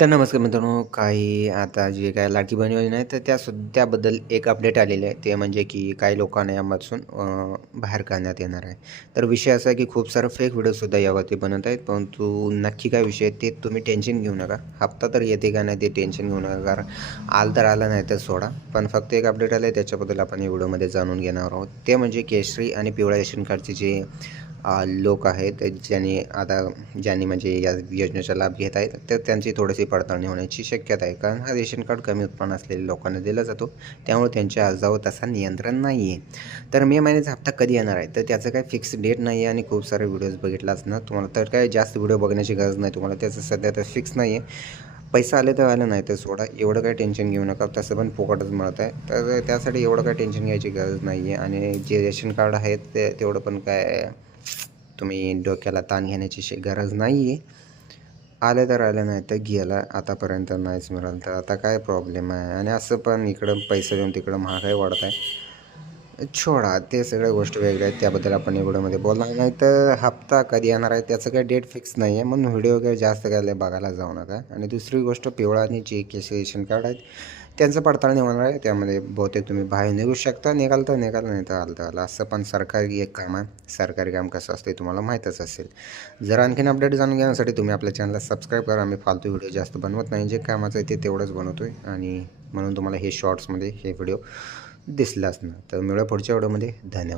तर नमस्कार मित्रांनो काही आता जे काय लाडकी बहीण योजना आहे तर त्या सुद्धा त्याबद्दल एक अपडेट आलेले आहे. ते म्हणजे की काही लोकांना यामधून बाहेर काढण्यात येणार आहे. तर विषय असा आहे की खूप सारा फेक व्हिडिओसुद्धा यावरती बनत आहेत. परंतु नक्की काय विषय आहे ते तुम्ही टेन्शन घेऊ नका. हप्ता तर येते का नाही ते टेन्शन घेऊ नका. कारण आलं तर आलं नाही तर सोडा. पण फक्त एक अपडेट आलं आहे त्याच्याबद्दल आपण या व्हिडिओमध्ये जाणून घेणार आहोत. ते म्हणजे केशरी आणि पिवळ्या रेशन कार्डचे जे लोक आहेत ज्यांनी आता ज्यांनी म्हणजे या योजनेचा लाभ घेत आहेत तर त्यांची थोडीशी पडताळणी होण्याची शक्यता आहे. कारण हा रेशन कार्ड कमी उत्पन्न असलेल्या लोकांना दिला जातो. त्यामुळे त्यांच्या अर्जावर तसा नियंत्रण नाही आहे तर मे महिन्याचा हप्ता कधी येणार आहे? तर त्याचं काही फिक्स डेट नाही आहे आणि खूप सारे व्हिडिओज बघितलाच ना. तुम्हाला तर काय जास्त व्हिडिओ बघण्याची गरज नाही. तुम्हाला त्याचं सध्या तर फिक्स नाही आहे पैसा आले तर आलं नाही तर सोडा. एवढं काही टेन्शन घेऊ नका. तसं पण फुकटच मिळत आहे. तर त्यासाठी एवढं काही टेन्शन घ्यायची गरज नाही आहे आणि जे रेशन कार्ड आहेत ते तेवढं पण काय तुम्ही डोक्याला ताण घेण्याची गरज नाही आहे आलं तर आलं नाही तर गेला. आतापर्यंत नाहीच मिळालं. तर आता काय प्रॉब्लेम आहे? आणि असं पण इकडं पैसे देऊन तिकडं महागाई वाढत आहे. छोडा ते सगळ्या गोष्टी वेगळ्या आहेत त्याबद्दल आपण या व्हिडिओमध्ये बोलणार नाही. तर हप्ता कधी येणार आहे त्याचं काही डेट फिक्स नाही आहे म्हणून व्हिडिओ वगैरे जास्त काय बघायला जाऊ नका. आणि दुसरी गोष्ट पिवळा आणि जे केस रेशन कार्ड आहेत त्यांचं पडताळणी होणार आहे. त्यामध्ये बहुतेक तुम्ही बाहेर निघू शकता निघाल तर निघाल नाही तर आलं तर आलं. असं पण सरकारी एक काम आहे. सरकारी काम कसं असतं तुम्हाला माहीतच असेल. जर आणखीन अपडेट जाणून घेण्यासाठी तुम्ही आपल्या चॅनलला सबस्क्राईब करा. आम्ही फालतू व्हिडिओ जास्त बनवत नाही. जे कामाचं आहे ते तेवढंच बनवतो आहे आणि म्हणून तुम्हाला हे शॉर्ट्समध्ये हे व्हिडिओ दिसलाच ना. तर मिळूया पुढच्या व्हिडिओमध्ये धन्यवाद.